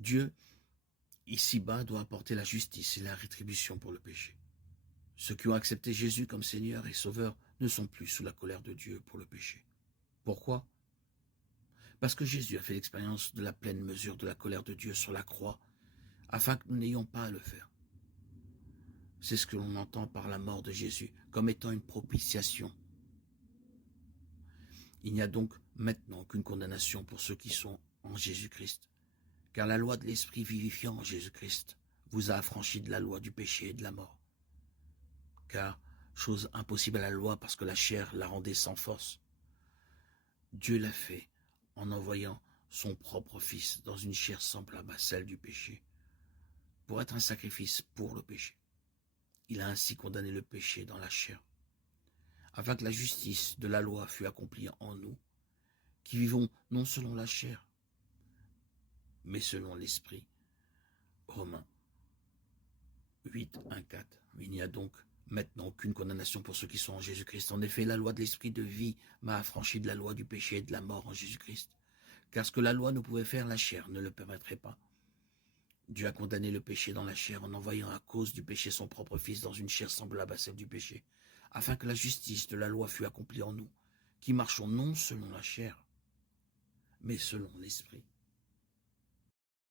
Dieu, ici-bas, doit apporter la justice et la rétribution pour le péché. Ceux qui ont accepté Jésus comme Seigneur et Sauveur ne sont plus sous la colère de Dieu pour le péché. Pourquoi? Parce que Jésus a fait l'expérience de la pleine mesure de la colère de Dieu sur la croix, afin que nous n'ayons pas à le faire. C'est ce que l'on entend par la mort de Jésus, comme étant une propitiation. Il n'y a donc maintenant aucune condamnation pour ceux qui sont en Jésus-Christ, car la loi de l'Esprit vivifiant en Jésus-Christ vous a affranchi de la loi du péché et de la mort. Car, chose impossible à la loi parce que la chair la rendait sans force, Dieu l'a fait en envoyant son propre Fils dans une chair semblable à celle du péché, pour être un sacrifice pour le péché. Il a ainsi condamné le péché dans la chair, afin que la justice de la loi fût accomplie en nous, qui vivons non selon la chair, mais selon l'Esprit. Romains 8, 1, 4. Il n'y a donc maintenant aucune condamnation pour ceux qui sont en Jésus-Christ. En effet, la loi de l'Esprit de vie m'a affranchi de la loi du péché et de la mort en Jésus-Christ. Car ce que la loi ne pouvait faire, la chair ne le permettrait pas. Dieu a condamné le péché dans la chair en envoyant à cause du péché son propre Fils dans une chair semblable à celle du péché, afin que la justice de la loi fût accomplie en nous, qui marchons non selon la chair, mais selon l'Esprit.